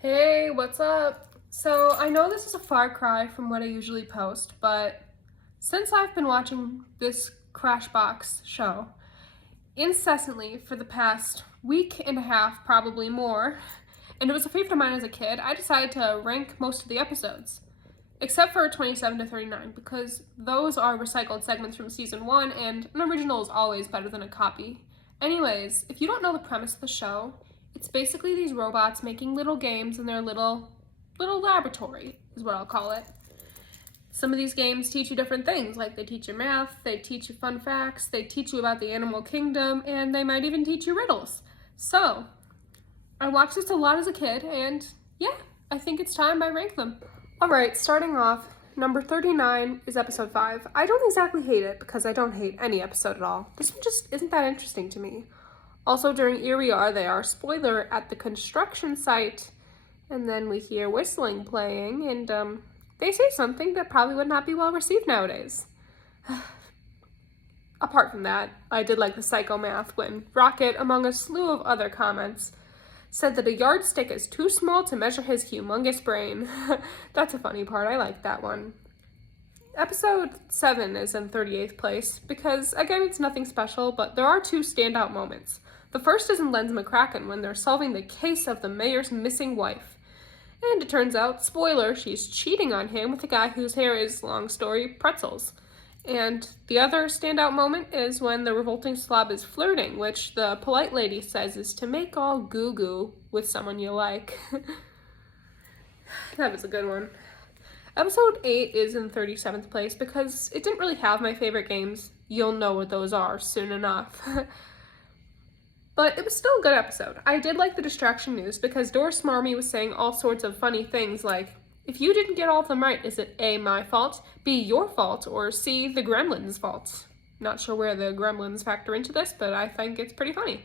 Hey, what's up? So, I know this is a far cry from what I usually post, but since I've been watching this Crashbox show incessantly for the past week and a half, probably more, and it was a favorite of mine as a kid, I decided to rank most of the episodes, except for 27 to 39, because those are recycled segments from season 1, and an original is always better than a copy. Anyways, if you don't know the premise of the show, it's basically these robots making little games in their little laboratory, is what I'll call it. Some of these games teach you different things, like they teach you math, they teach you fun facts, they teach you about the animal kingdom, and they might even teach you riddles. So, I watched this a lot as a kid, and yeah, I think it's time I rank them. Alright, starting off, number 39 is episode 5. I don't exactly hate it, because I don't hate any episode at all. This one just isn't that interesting to me. Also, during Here We Are, they are, spoiler, at the construction site, and then we hear whistling playing, and they say something that probably would not be well received nowadays. Apart from that, I did like the psychomath when Rocket, among a slew of other comments, said that a yardstick is too small to measure his humongous brain. That's a funny part, I like that one. Episode 7 is in 38th place because, again, it's nothing special, but there are two standout moments. The first is in Lens McCracken when they're solving the case of the mayor's missing wife. And it turns out, spoiler, she's cheating on him with a guy whose hair is, long story, pretzels. And the other standout moment is when the revolting slob is flirting, which the polite lady says is to make all goo-goo with someone you like. That was a good one. Episode 8 is in 37th place because it didn't really have my favorite games. You'll know what those are soon enough. But it was still a good episode. I did like the distraction news because Doris Marmee was saying all sorts of funny things like, if you didn't get all of them right, is it A, my fault, B, your fault, or C, the gremlins' fault? Not sure where the gremlins factor into this, but I think it's pretty funny.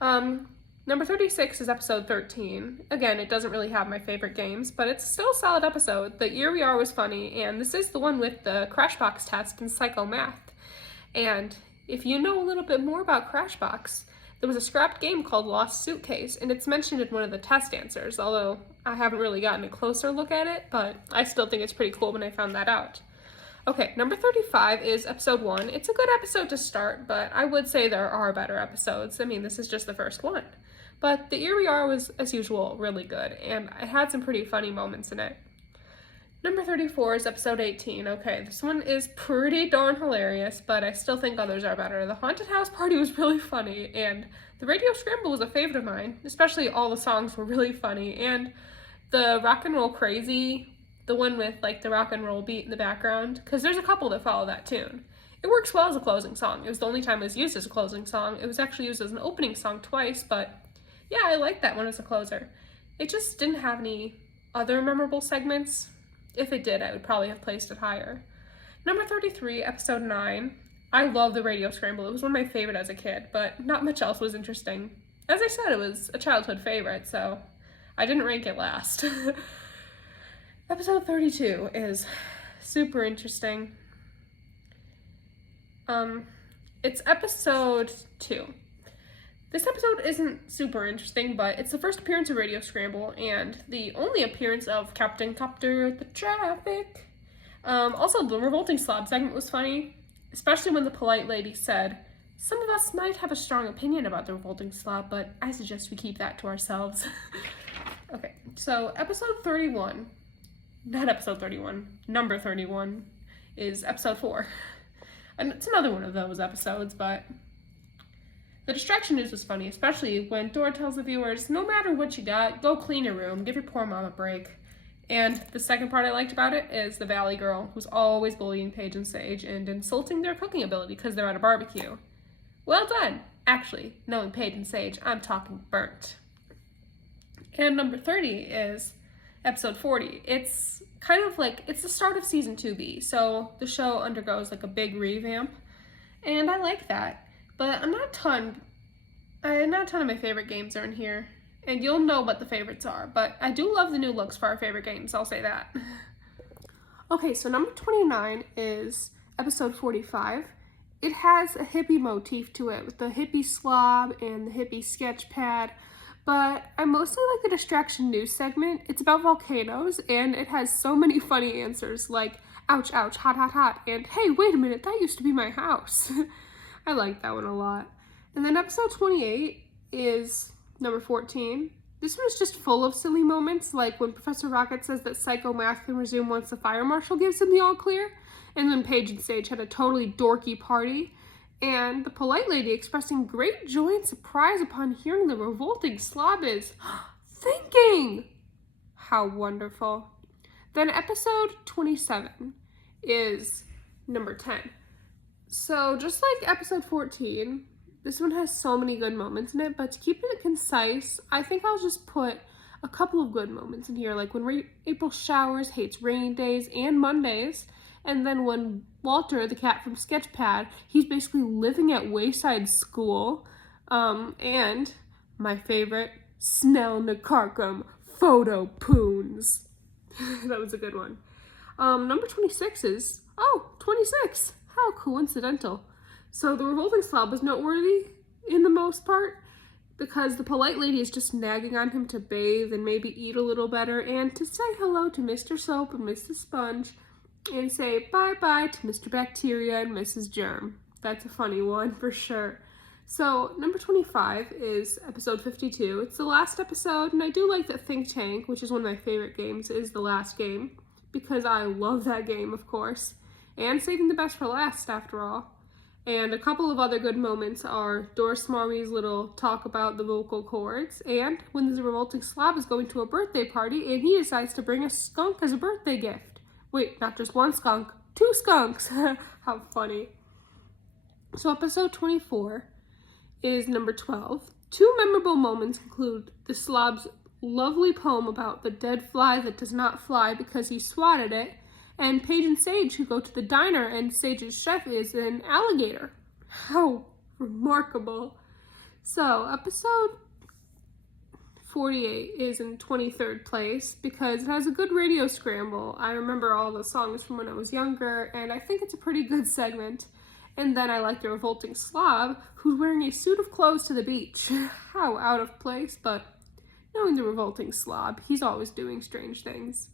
Number 36 is episode 13. Again, it doesn't really have my favorite games, but it's still a solid episode. The Here We Are was funny, and this is the one with the Crashbox test and psychomath. And if you know a little bit more about Crashbox, there was a scrapped game called Lost Suitcase, and it's mentioned in one of the test answers, although I haven't really gotten a closer look at it, but I still think it's pretty cool when I found that out. Okay, number 35 is episode 1. It's a good episode to start, but I would say there are better episodes. I mean, this is just the first one. But the Here We Are was, as usual, really good, and it had some pretty funny moments in it. Number 34 is episode 18. Okay, this one is pretty darn hilarious, but I still think others are better. The haunted house party was really funny, and the radio scramble was a favorite of mine, especially all the songs were really funny, and the rock and roll crazy, the one with like the rock and roll beat in the background, because there's a couple that follow that tune. It works well as a closing song. It was the only time it was used as a closing song. It was actually used as an opening song twice, but yeah, I like that one as a closer. It just didn't have any other memorable segments. If it did, I would probably have placed it higher. Number 33, episode 9. I love the radio scramble. It was one of my favorite as a kid, but not much else was interesting. As I said, it was a childhood favorite, so I didn't rank it last. Episode 32 is super interesting. It's episode 2. This episode isn't super interesting, but it's the first appearance of Radio Scramble and the only appearance of Captain Copter the Traffic. Also, the revolting slob segment was funny, especially when the polite lady said, some of us might have a strong opinion about the revolting slob, but I suggest we keep that to ourselves. Okay, so episode 31, not episode 31, number 31 is episode 4. And it's another one of those episodes, but the distraction news was funny, especially when Dora tells the viewers, no matter what you got, go clean your room, give your poor mom a break. And the second part I liked about it is the Valley Girl, who's always bullying Paige and Sage and insulting their cooking ability because they're at a barbecue. Well done! Actually, knowing Paige and Sage, I'm talking burnt. And number 30 is episode 40. It's kind of like, it's the start of season 2B, so the show undergoes like a big revamp, and I like that. But not a ton of my favorite games are in here. And you'll know what the favorites are. But I do love the new looks for our favorite games, I'll say that. Okay, so number 29 is episode 45. It has a hippie motif to it with the hippie slob and the hippie sketch pad. But I mostly like the distraction news segment. It's about volcanoes and it has so many funny answers like ouch, ouch, hot, hot, hot, and hey, wait a minute, that used to be my house. I like that one a lot. And then episode 28 is number 14. This one is just full of silly moments, like when Professor Rocket says that psycho math can resume once the fire marshal gives him the all clear, and then Paige and Sage had a totally dorky party, and the polite lady expressing great joy and surprise upon hearing the revolting slob is thinking. How wonderful. Then episode 27 is number 10. So just like episode 14, this one has so many good moments in it, but to keep it concise, I think I'll just put a couple of good moments in here, like when April showers, hates rainy days and Mondays, and then when Walter, the cat from Sketchpad, he's basically living at Wayside School, and my favorite, Snell Nakarkum photo poons. That was a good one. Number 26 is, 26! How coincidental. So the revolting slob is noteworthy in the most part because the polite lady is just nagging on him to bathe and maybe eat a little better and to say hello to Mr. Soap and Mrs. Sponge and say bye-bye to Mr. Bacteria and Mrs. Germ. That's a funny one for sure. So number 25 is episode 52. It's the last episode, and I do like that Think Tank, which is one of my favorite games, is the last game because I love that game, of course, and saving the best for last after all. And a couple of other good moments are Doris Smarmy's little talk about the vocal cords, and when the revolting slob is going to a birthday party and he decides to bring a skunk as a birthday gift. Wait, not just one skunk, 2 skunks. How funny. So episode 24 is number 12. 2 memorable moments include the slob's lovely poem about the dead fly that does not fly because he swatted it, and Paige and Sage who go to the diner and Sage's chef is an alligator. How remarkable. So episode 48 is in 23rd place because it has a good radio scramble. I remember all the songs from when I was younger and I think it's a pretty good segment. And then I like the revolting slob who's wearing a suit of clothes to the beach. How out of place, but knowing the revolting slob, he's always doing strange things.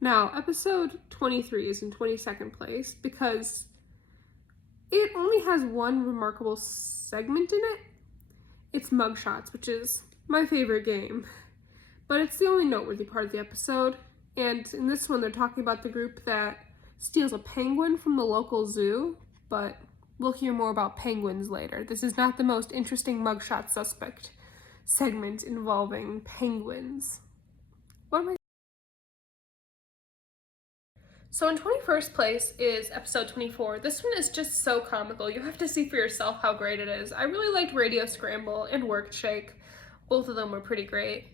Now, episode 23 is in 22nd place because it only has one remarkable segment in it. It's mugshots, which is my favorite game. But it's the only noteworthy part of the episode. And in this one, they're talking about the group that steals a penguin from the local zoo, but we'll hear more about penguins later. This is not the most interesting mugshot suspect segment involving penguins. What am I? So in 21st place is episode 24. This one is just so comical. You have to see for yourself how great it is. I really liked Radio Scramble and Work Shake. Both of them were pretty great.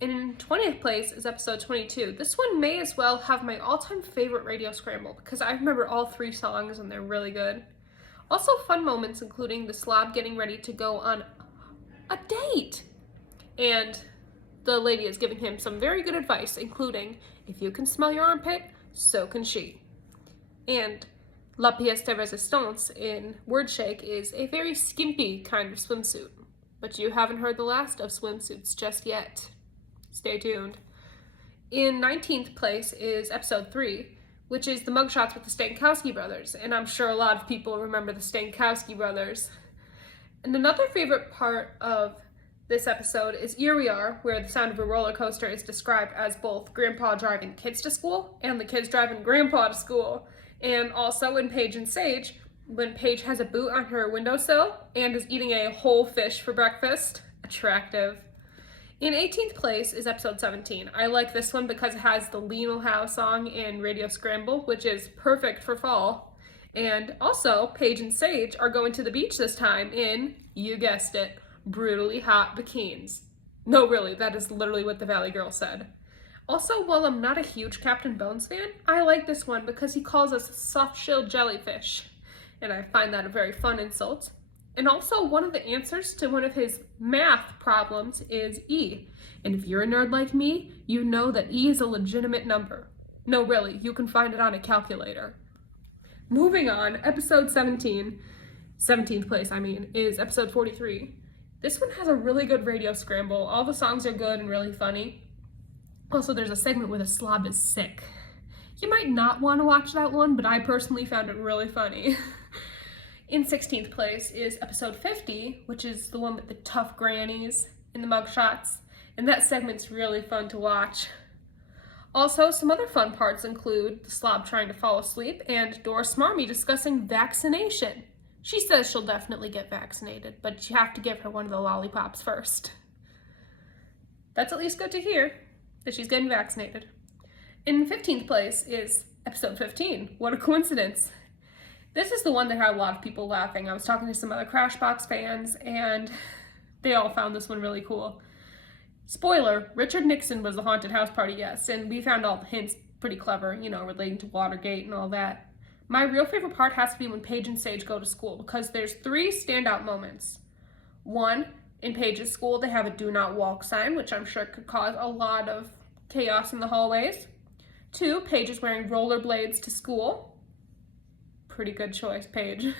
And in 20th place is episode 22. This one may as well have my all-time favorite Radio Scramble because I remember all 3 songs and they're really good. Also fun moments including the slob getting ready to go on a date. And the lady is giving him some very good advice, including, if you can smell your armpit, so can she. And La pièce de résistance in Word Shake is a very skimpy kind of swimsuit. But you haven't heard the last of swimsuits just yet. Stay tuned. In 19th place is episode 3, which is the mugshots with the Stankowski brothers. And I'm sure a lot of people remember the Stankowski brothers. And another favorite part of this episode is Here We Are, where the sound of a roller coaster is described as both Grandpa driving kids to school and the kids driving Grandpa to school. And also in Paige and Sage, when Paige has a boot on her windowsill and is eating a whole fish for breakfast. Attractive. In 18th place is episode 17. I like this one because it has the Lino Howe song in Radio Scramble, which is perfect for fall. And also, Paige and Sage are going to the beach this time in, you guessed it, brutally hot bikinis. No, really, that is literally what the Valley Girl said. Also, while I'm not a huge Captain Bones fan, I like this one because he calls us soft-shelled jellyfish, and I find that a very fun insult. And also, one of the answers to one of his math problems is E. And if you're a nerd like me, you know that E is a legitimate number. No, really, you can find it on a calculator. Moving on, episode 17, 17th place, is episode 43. This one has a really good radio scramble. All the songs are good and really funny. Also, there's a segment where the slob is sick. You might not want to watch that one, but I personally found it really funny. In 16th place is episode 50, which is the one with the tough grannies in the mugshots, and that segment's really fun to watch. Also, some other fun parts include the slob trying to fall asleep and Dora Smarmy discussing vaccination. She says she'll definitely get vaccinated, but you have to give her one of the lollipops first. That's at least good to hear, that she's getting vaccinated. In 15th place is episode 15, What a Coincidence. This is the one that had a lot of people laughing. I was talking to some other Crashbox fans, and they all found this one really cool. Spoiler, Richard Nixon was the haunted house party guest, and we found all the hints pretty clever, relating to Watergate and all that. My real favorite part has to be when Paige and Sage go to school, because there's 3 standout moments. 1, in Paige's school, they have a do not walk sign, which I'm sure could cause a lot of chaos in the hallways. 2, Paige is wearing rollerblades to school. Pretty good choice, Paige.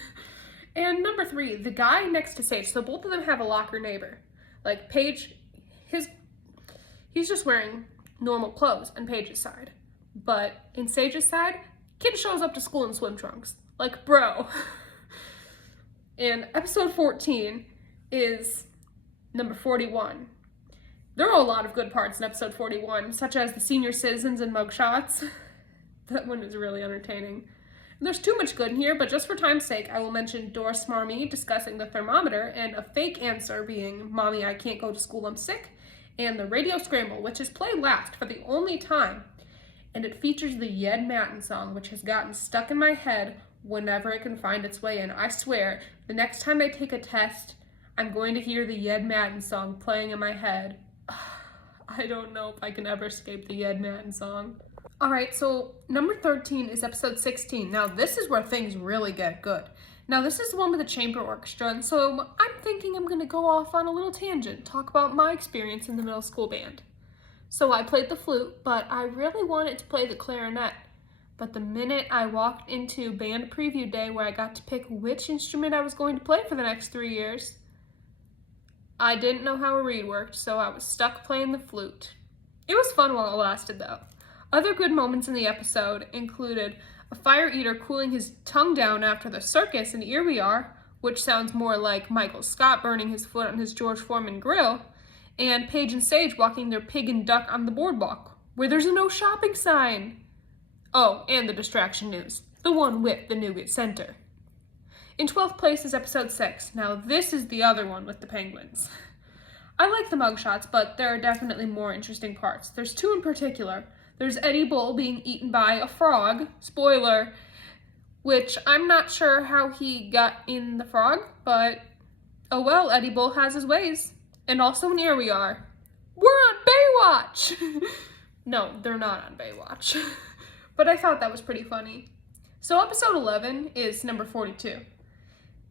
And number 3, the guy next to Sage, so both of them have a locker neighbor. Like Paige, he's just wearing normal clothes on Paige's side. But in Sage's side, kid shows up to school in swim trunks. Like, bro. And episode 14 is number 41. There are a lot of good parts in episode 41, such as the senior citizens and mugshots. That one is really entertaining. There's too much good in here, but just for time's sake, I will mention Dora Smarmy discussing the thermometer and a fake answer being, Mommy, I can't go to school, I'm sick, and the radio scramble, which is played last for the only time, and it features the Yed Matten song, which has gotten stuck in my head whenever it can find its way in. I swear, the next time I take a test, I'm going to hear the Yed Matten song playing in my head. I don't know if I can ever escape the Yed Matten song. Alright, so number 13 is episode 16. Now this is where things really get good. Now this is the one with the chamber orchestra, and so I'm thinking I'm going to go off on a little tangent, talk about my experience in the middle school band. So I played the flute, but I really wanted to play the clarinet. But the minute I walked into band preview day where I got to pick which instrument I was going to play for the next 3 years, I didn't know how a reed worked, so I was stuck playing the flute. It was fun while it lasted, though. Other good moments in the episode included a fire eater cooling his tongue down after the circus in Here We Are, which sounds more like Michael Scott burning his foot on his George Foreman grill, and Paige and Sage walking their pig and duck on the boardwalk, where there's a no shopping sign. Oh, and the distraction news, the one with the nougat center. In 12th place is episode 6. Now this is the other one with the penguins. I like the mugshots, but there are definitely more interesting parts. There's 2 in particular. There's Eddie Bull being eaten by a frog, spoiler, which I'm not sure how he got in the frog, but oh well, Eddie Bull has his ways. And also in Here We Are, we're on Baywatch! No, they're not on Baywatch. But I thought that was pretty funny. So episode 11 is number 42.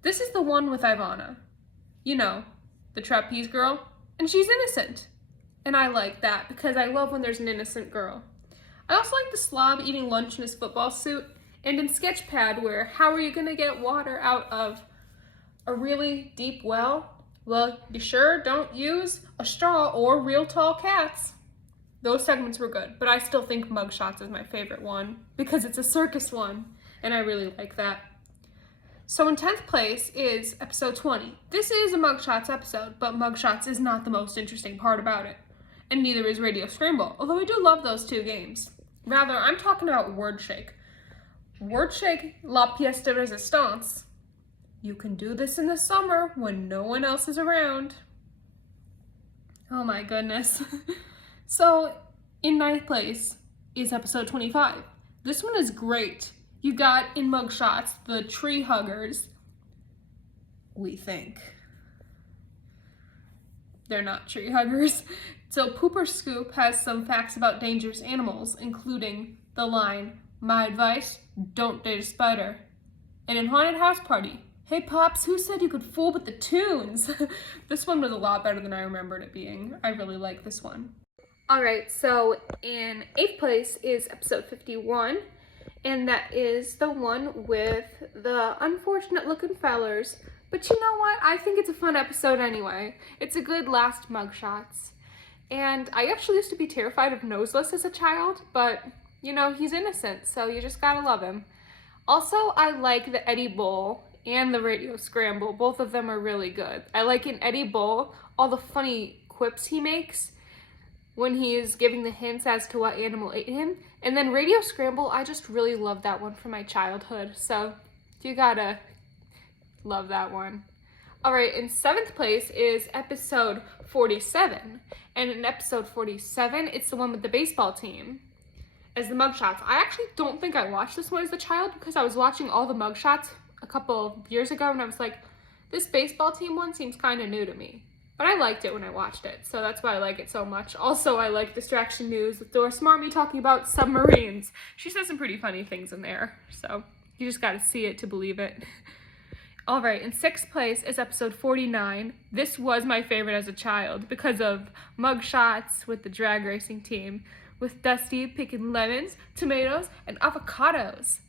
This is the one with Ivana. You know, the trapeze girl, and she's innocent. And I like that because I love when there's an innocent girl. I also like the slob eating lunch in his football suit, and in Sketchpad where how are you going to get water out of a really deep well? Well, you sure don't use a straw or real tall cats. Those segments were good, but I still think Mugshots is my favorite one because it's a circus one, and I really like that. So in 10th place is episode 20. This is a Mugshots episode, but Mugshots is not the most interesting part about it. And neither is Radio Scramble, although I do love those 2 games. Rather, I'm talking about Word Shake. Word Shake, La Pièce de Résistance. You can do this in the summer when no one else is around. Oh my goodness. So, in 9th place is episode 25. This one is great. You got in Mugshots the tree huggers. We think. They're not tree huggers. So Pooper Scoop has some facts about dangerous animals, including the line, my advice, don't date a spider. And in Haunted House Party, hey Pops, who said you could fool with the tunes? This one was a lot better than I remembered it being. I really like this one. Alright, so in 8th place is episode 51, and that is the one with the unfortunate looking fellers But you know what? I think it's a fun episode anyway. It's a good last mugshots. And I actually used to be terrified of Noseless as a child, but you know, he's innocent, so you just gotta love him. Also, I like the Eddie Bowl and the Radio Scramble. Both of them are really good. I like in Eddie Bowl all the funny quips he makes when he is giving the hints as to what animal ate him. And then Radio Scramble, I just really love that one from my childhood. So you gotta love that one. All right, in 7th place is episode 47. And in episode 47, it's the one with the baseball team as the mugshots. I actually don't think I watched this one as a child because I was watching all the mugshots a couple of years ago and I was like, this baseball team one seems kind of new to me. But I liked it when I watched it, so that's why I like it so much. Also, I like Distraction News with Dora Smarmy talking about submarines. She says some pretty funny things in there, so you just gotta see it to believe it. All right, in 6th place is episode 49. This was my favorite as a child because of mugshots with the drag racing team, with Dusty picking lemons, tomatoes, and avocados.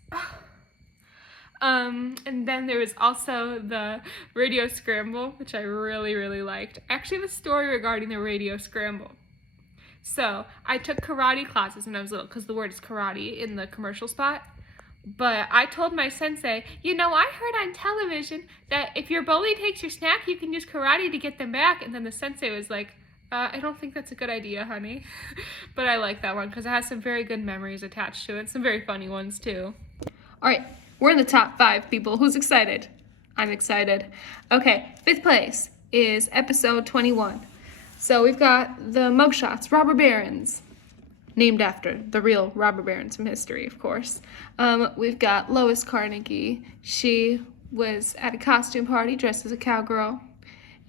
And then there was also the Radio Scramble, which I really, really liked. I actually have a story regarding the Radio Scramble. So, I took karate classes when I was little, because the word is karate in the commercial spot. But I told my sensei, you know, I heard on television that if your bully takes your snack, you can use karate to get them back. And then the sensei was like, I don't think that's a good idea, honey. But I like that one, because it has some very good memories attached to it. Some very funny ones, too. All right. We're in the top 5, people. Who's excited? I'm excited. Okay, 5th place is episode 21. So we've got the mugshots, robber barons, named after the real robber barons from history, of course. We've got Lois Carnegie. She was at a costume party dressed as a cowgirl,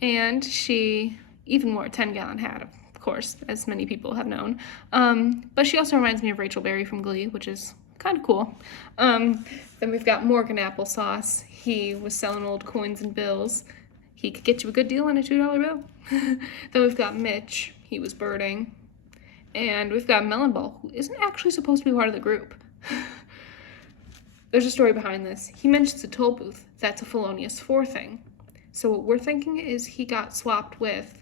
and she even wore a 10-gallon hat, of course, as many people have known. But she also reminds me of Rachel Berry from Glee, which is kind of cool. Then we've got Morgan Applesauce. He was selling old coins and bills. He could get you a good deal on a $2 bill. Then we've got Mitch. He was birding. And we've got Melon Ball, who isn't actually supposed to be part of the group. There's a story behind this. He mentions a toll booth. That's a Felonious 4 thing. So what we're thinking is he got swapped with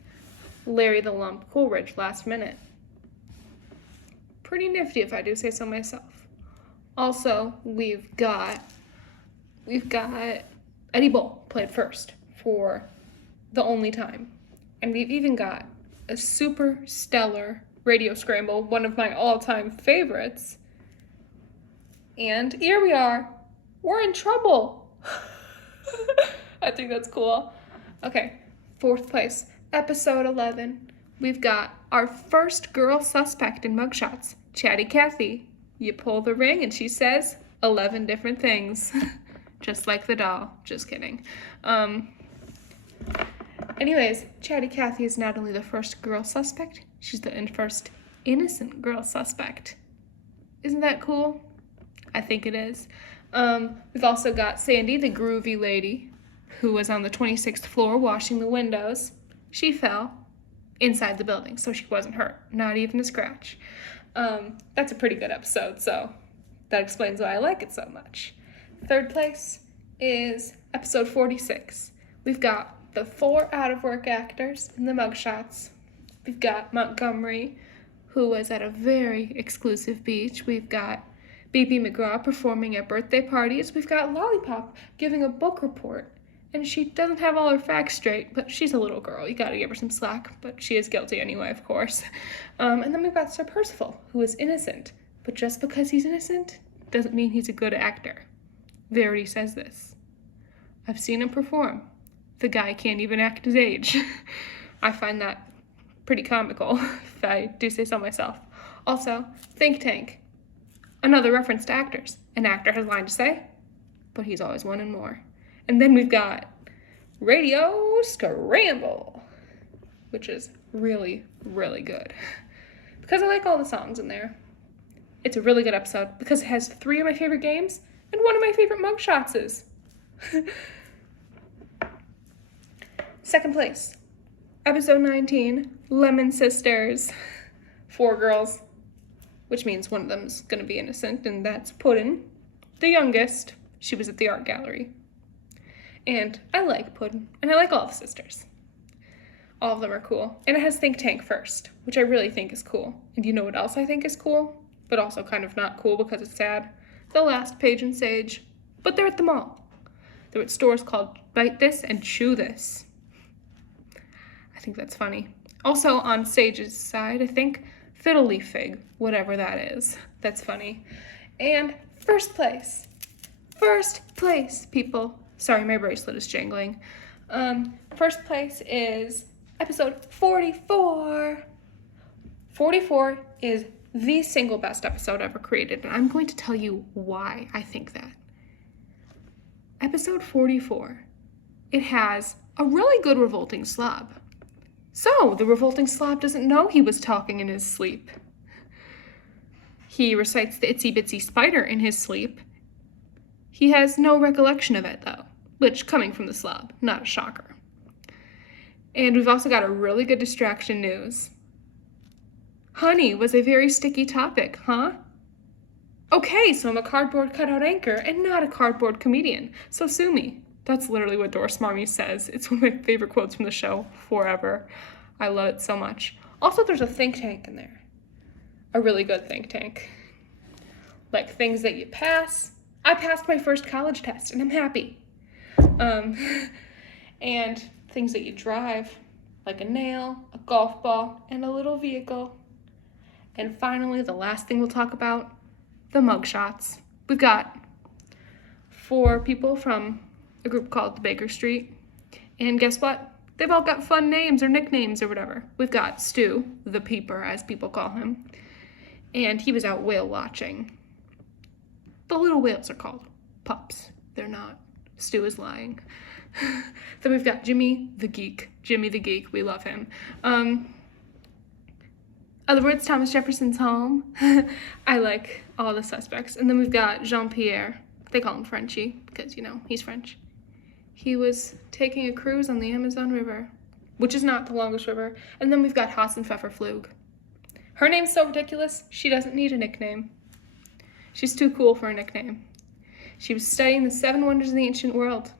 Larry the Lump Coolidge last minute. Pretty nifty if I do say so myself. Also, we've got Eddie Bowl played first for the only time. And we've even got a super stellar Radio Scramble, one of my all-time favorites. And here we are. We're in trouble. I think that's cool. Okay, 4th place, episode 11. We've got our first girl suspect in mugshots, Chatty Cathy. You pull the ring and she says 11 different things. Just like the doll. Just kidding. Anyways, Chatty Cathy is not only the first girl suspect, she's the first innocent girl suspect. Isn't that cool? I think it is. We've also got Sandy, the groovy lady, who was on the 26th floor washing the windows. She fell inside the building, so she wasn't hurt. Not even a scratch. That's a pretty good episode, so that explains why I like it so much. 3rd place is episode 46. We've got the 4 out-of-work actors in the mugshots. We've got Montgomery, who was at a very exclusive beach. We've got B.B. McGraw performing at birthday parties. We've got Lollipop giving a book report. And she doesn't have all her facts straight, but she's a little girl. You gotta give her some slack, but she is guilty anyway, of course. And then we've got Sir Percival, who is innocent. But just because he's innocent doesn't mean he's a good actor. Verity says this. I've seen him perform. The guy can't even act his age. I find that pretty comical, if I do say so myself. Also, Think Tank. Another reference to actors. An actor has a line to say, but he's always wanting more. And then we've got Radio Scramble, which is really, really good. Because I like all the songs in there. It's a really good episode because it has 3 of my favorite games and one of my favorite mugshots is. 2nd place, episode 19, Lemon Sisters. 4 girls, which means one of them's gonna be innocent, and that's Puddin', the youngest. She was at the art gallery. And I like Puddin', and I like all the sisters. All of them are cool. And it has Think Tank first, which I really think is cool. And you know what else I think is cool, but also kind of not cool because it's sad? The last Paige and Sage. But they're at the mall. They're at stores called Bite This and Chew This. I think that's funny. Also on Sage's side, I think Fiddly Fig, whatever that is. That's funny. And first place. First place, people. Sorry, my bracelet is jangling. First place is episode 44. 44 is the single best episode ever created, and I'm going to tell you why I think that. Episode 44, it has a really good revolting slob. So, the revolting slob doesn't know he was talking in his sleep. He recites the itsy bitsy spider in his sleep. He has no recollection of it, though, which, coming from the slob, not a shocker. And we've also got a really good distraction news. Honey was a very sticky topic, huh? Okay, so I'm a cardboard cutout anchor and not a cardboard comedian, so sue me. That's literally what Doris Marmy says. It's one of my favorite quotes from the show forever. I love it so much. Also, there's a think tank in there. A really good think tank. Like things that you pass. I passed my first college test and I'm happy. And things that you drive, like a nail, a golf ball, and a little vehicle. And finally, the last thing we'll talk about, the mugshots. We've got 4 people from a group called the Baker Street. And guess what? They've all got fun names or nicknames or whatever. We've got Stu, the peeper, as people call him. And he was out whale watching. The little whales are called pups. They're not. Stu is lying. Then we've got Jimmy the Geek. Jimmy the Geek, we love him. Other words, Thomas Jefferson's home. I like all the suspects. And then we've got Jean-Pierre. They call him Frenchie because, you know, he's French. He was taking a cruise on the Amazon River, which is not the longest river. And then we've got Haas and Pfefferflug. Her name's so ridiculous, she doesn't need a nickname. She's too cool for a nickname. She was studying the 7 wonders of the ancient world.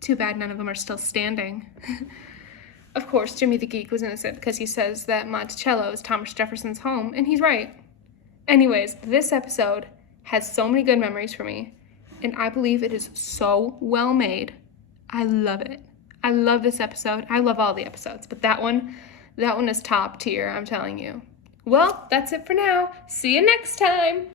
Too bad none of them are still standing. Of course, Jimmy the Geek was innocent because he says that Monticello is Thomas Jefferson's home, and he's right. Anyways, this episode has so many good memories for me, and I believe it is so well made. I love it. I love this episode. I love all the episodes, but that one is top tier, I'm telling you. Well, that's it for now. See you next time.